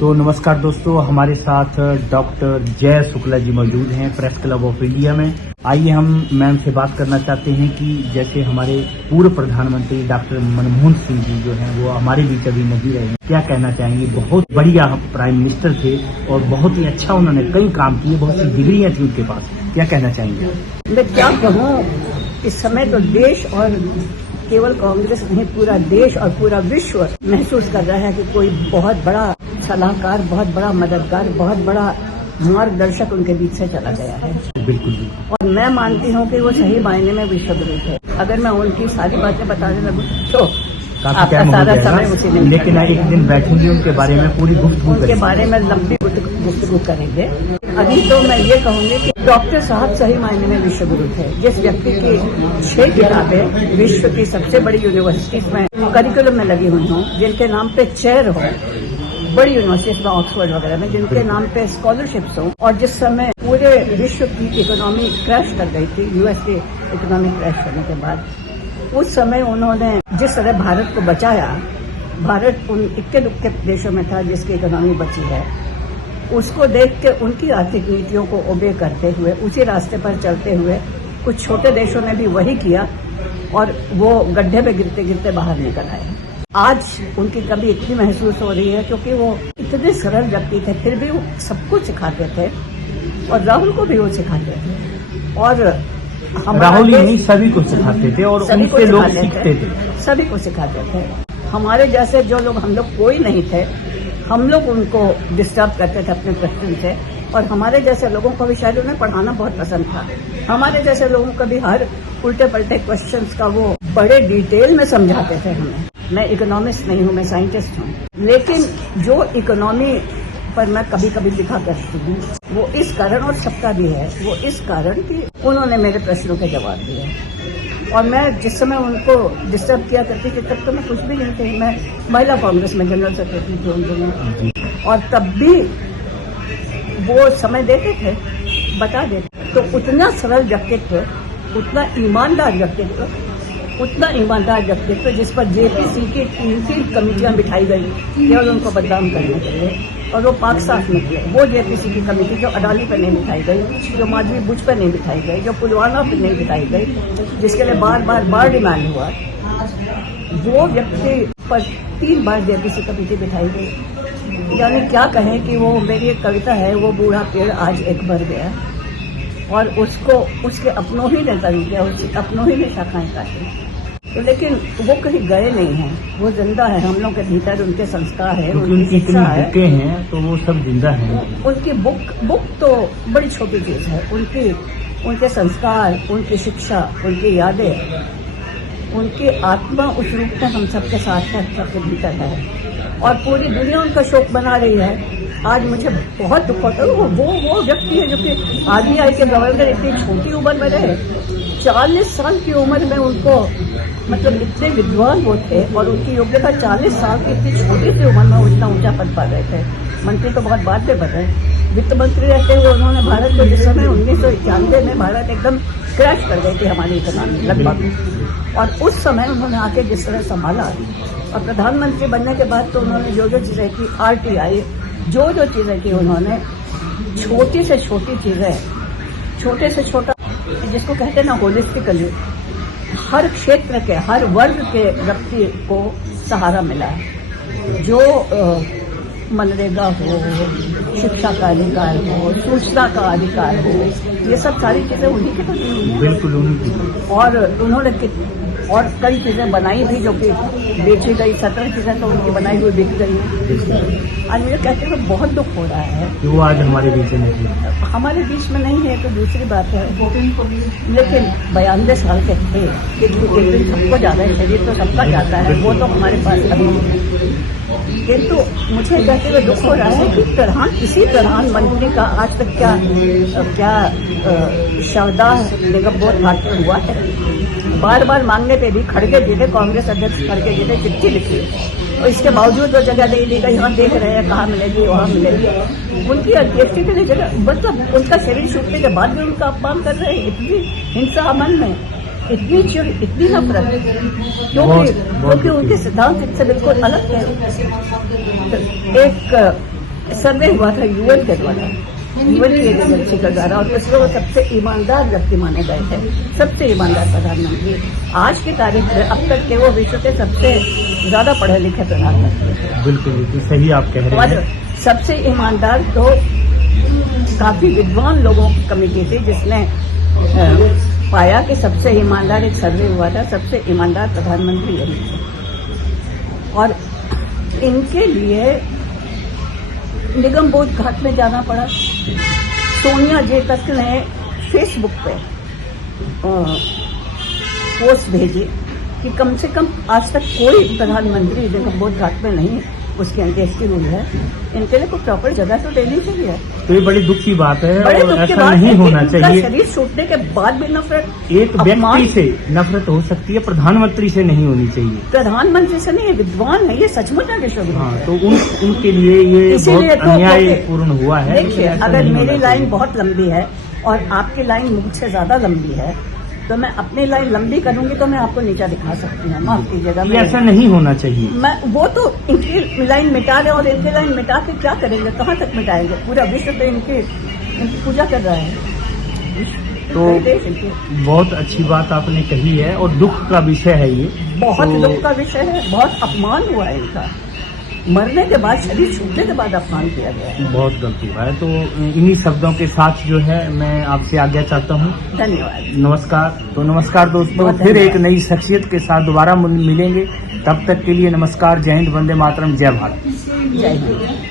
तो नमस्कार दोस्तों, हमारे साथ डॉक्टर जय शुक्ला जी मौजूद हैं प्रेस क्लब ऑफ इंडिया में। आइए हम मैम से बात करना चाहते हैं कि जैसे हमारे पूर्व प्रधानमंत्री डॉक्टर मनमोहन सिंह जी जो हैं वो हमारे बीच अभी नहीं रहे, क्या कहना चाहेंगे? बहुत बढ़िया प्राइम मिनिस्टर थे और बहुत ही अच्छा उन्होंने कई काम किए, बहुत सी डिग्रियां थी उनके पास, क्या कहना चाहेंगे? मैं क्या कहूँ, इस समय तो देश और केवल कांग्रेस नहीं, पूरा देश और पूरा विश्व महसूस कर रहा है कि कोई बहुत बड़ा सलाहकार, बहुत बड़ा मददगार, बहुत बड़ा मार्गदर्शक उनके बीच से चला गया है। बिल्कुल। और मैं मानती हूँ कि वो सही मायने में विश्वगुरु थे। अगर मैं उनकी सारी बातें बताने लगूँ तो आपका सारा समय उसी में, लेकिन एक दिन बैठेंगे उनके बारे में पूरी गुफ्तगू, उनके बारे में लंबी गुफ्तगू करेंगे। अभी तो मैं ये कहूँगी कि डॉक्टर साहब सही मायने में विश्वगुरु थे। जिस व्यक्ति की 6 किताबें विश्व की सबसे बड़ी यूनिवर्सिटीज में करिकुलम में लगी हुई हों, जिनके नाम पे चेयर हो बड़ी यूनिवर्सिटीज में, ऑक्सफोर्ड वगैरह में, जिनके नाम पे स्कॉलरशिप्स हों, और जिस समय पूरे विश्व की इकोनॉमी क्रैश कर गई थी, यूएस की इकोनॉमी क्रैश करने के बाद, उस समय उन्होंने जिस तरह भारत को बचाया, भारत उन इक्के दुक्के देशों में था जिसकी इकोनॉमी बची है, उसको देख के उनकी आर्थिक नीतियों को ओबे करते हुए, उसी रास्ते पर चलते हुए कुछ छोटे देशों ने भी वही किया और वो गड्ढे पे गिरते गिरते बाहर निकल आए। आज उनकी कमी इतनी महसूस हो रही है क्योंकि वो इतने सरल व्यक्ति थे, फिर भी वो सब कुछ सिखाते थे और राहुल को भी वो सिखाते थे। और राहुल ही नहीं, सभी को सिखाते थे और उनसे लोग सीखते थे, सभी को सिखाते थे। हमारे जैसे जो लोग, हम लोग कोई नहीं थे, हम लोग उनको डिस्टर्ब करते थे अपने क्वेश्चन से, और हमारे जैसे लोगों को भी शायद उन्हें पढ़ाना बहुत पसंद था। हमारे जैसे लोगों को भी हर उल्टे पलटे क्वेश्चंस का वो बड़े डिटेल में समझाते थे हमें। मैं इकोनॉमिस्ट नहीं हूँ, मैं साइंटिस्ट हूँ, लेकिन जो इकोनॉमी पर मैं कभी कभी लिखा करती हूँ वो इस कारण, और सबका भी है, वो इस कारण कि उन्होंने मेरे प्रश्नों के जवाब दिए। और मैं जिस समय उनको डिस्टर्ब किया करती थी तब तो मैं कुछ भी नहीं थी, मैं महिला कांग्रेस में जनरल सेक्रेटरी थी उन दिनों, और तब भी वो समय देते थे, बता देते। तो उतना सरल व्यक्तित्व, उतना ईमानदार व्यक्तित्व, जिस पर जेपीसी की 3 कमेटियां बिठाई गई केवल उनको बदनाम करने के लिए, और वो पाक साफ निकले। वो जेपीसी की कमेटी जो अडाली पर नहीं बिठाई गई, जो माधवी बुच पर नहीं बिठाई गई, जो पुलवामा पर नहीं बिठाई गई, जिसके लिए बार डिमांड हुआ, वो व्यक्ति पर 3 बार जेपीसी कमेटी बिठाई गई। यानी क्या कहें कि वो, मेरी एक कविता है, वो बूढ़ा पेड़ आज एक भर गया, और उसको उसके अपनों ही ने तन किया, उसके अपनों ही ने शाखाएं काटी। तो लेकिन वो कहीं गए नहीं हैं, वो जिंदा है हम लोग के भीतर, उनके संस्कार है, उनकी इच्छा है, हैं तो वो सब जिंदा हैं। उनकी बुक तो बड़ी छोटी चीज है, उनके संस्कार, उनकी शिक्षा, उनकी यादें, उनकी आत्मा उस रूप में हम सबके साथ है, सबके भीतर है, और पूरी दुनिया उनका शोक बना रही है। आज मुझे बहुत दुख होता है, वो व्यक्ति है जो कि आरबीआई के गवर्नर इतनी छोटी उम्र में रहे, 40 साल की उम्र में उनको, मतलब इतने विद्वान वो थे, और उनकी योग्यता 40 साल की इतनी छोटी सी उम्र में उतना ऊंचा पद पा रहे थे। मंत्री तो बहुत बाद में बने, वित्त मंत्री रहते हुए उन्होंने भारत को, जिस समय 1991 में भारत एकदम क्रैश कर गई थी हमारी इकोनॉमी लगभग, और उस समय उन्होंने आके जिस तरह संभाला, और प्रधानमंत्री बनने के बाद तो उन्होंने जो चीजें की, RTI, जो चीजें की उन्होंने, छोटी से छोटी चीजें, छोटे से छोटा, जिसको कहते हैं ना होलिस्टिकली, हर क्षेत्र के, हर वर्ग के व्यक्ति को सहारा मिला है। जो मनरेगा हो, शिक्षा का अधिकार हो, सूचना का अधिकार हो, ये सब सारी चीजें उन्हीं के बनी हुई हैं। बिल्कुल उन्हीं। और उन्होंने और कई चीजें बनाई भी जो कि बेची गई, 17 चीजें तो उनकी बनाई हुई बिक गई हैं। आज मुझे कहते हुए बहुत दुख हो रहा है कि वो आज हमारे बीच में नहीं है। हमारे बीच में नहीं है तो दूसरी बात है, लेकिन 92 साल के थे, एक दिन सबको जाना है, शरीर तो सबका जाता है, वो तो हमारे पास अभी है। किंतु मुझे कहते हुए दुख हो रहा है कि किसी प्रधानमंत्री का आज तक क्या शवदाह निगमबोध घाट हुआ है। बार बार मांगने पे भी खड़गे जी ने, कांग्रेस अध्यक्ष खड़गे जी ने चिट्ठी लिखी, और इसके बावजूद वो जगह नहीं दी गई। हम देख रहे हैं कहाँ मिलेगी, वहाँ मिलेगी। उनकी अध्यक्षता के लिए जगह, मतलब उनका शरीर छूटने के बाद भी उनका अपमान कर रहे हैं। इतनी हिंसा मन में, इतनी चिड़, इतनी नफरत, क्योंकि उनके सिद्धांत इससे बिल्कुल अलग है। एक सर्वे हुआ था यूएन के द्वारा, यूएन की एक एजेंसी के द्वारा, और उसमें वो सबसे ईमानदार व्यक्ति माने गए थे, सबसे ईमानदार प्रधानमंत्री। आज की तारीख में अब तक के वो विश्व के सबसे ज्यादा पढ़े लिखे प्रधानमंत्री थे। बिल्कुल बिल्कुल सही आप कह रहे और हैं। सबसे ईमानदार तो काफी विद्वान लोगों की कमेटी थी, जिसने पाया कि सबसे ईमानदार, एक सर्वे हुआ था, सबसे ईमानदार प्रधानमंत्री यही थे। और इनके लिए निगम बोध घाट में जाना पड़ा। सोनिया जी तक ने फेसबुक पे पोस्ट भेजी कि कम से कम आज तक कोई प्रधानमंत्री निगम बोध घाट में नहीं उसकी अंत्येष्टि हुई है, इनके लिए कोई प्रॉपर जगह तो देनी चाहिए। तो ये बड़ी दुख की बात है, बड़े और दुख की ऐसा बात नहीं है कि होना उनका चाहिए। शरीर छूटने के बाद भी नफरत, एक व्यक्ति से नफरत हो सकती है, प्रधानमंत्री से नहीं होनी चाहिए। प्रधानमंत्री से नहीं, ये विद्वान है, ये सचमुच है विश्व। हाँ, तो उनके लिए ये इसीलिए बहुत तो अन्यायपूर्ण हुआ है। देखिए, ऐसा अगर नहीं मेरी होना लाइन चाहिए। बहुत लंबी है और आपकी लाइन मुझसे ज्यादा लंबी है, तो मैं अपनी लाइन लंबी करूंगी तो मैं आपको नीचा दिखा सकती हूँ, माफ कीजिएगा। ये ऐसा नहीं होना चाहिए। मैं वो तो इनकी लाइन मिटा रहे और इनकी लाइन मिटा के क्या करेंगे, कहाँ तक मिटाएंगे? पूरा विश्व तो इनकी पूजा कर रहा है। तो बहुत अच्छी बात आपने कही है, और दुख का विषय है ये, बहुत तो दुख का विषय है। बहुत अपमान हुआ है इनका, मरने के बाद, शरीर छूटने के बाद अपमान किया गया है। बहुत गलत हुआ है। तो इन्हीं शब्दों के साथ जो है मैं आपसे आज्ञा चाहता हूँ। धन्यवाद। नमस्कार। तो नमस्कार दोस्तों, बहुत फिर एक धन्यवाद। नई शख्सियत के साथ दोबारा मिलेंगे। तब तक के लिए नमस्कार, जय हिंद, वंदे मातरम, जय भारत। जय हिंद।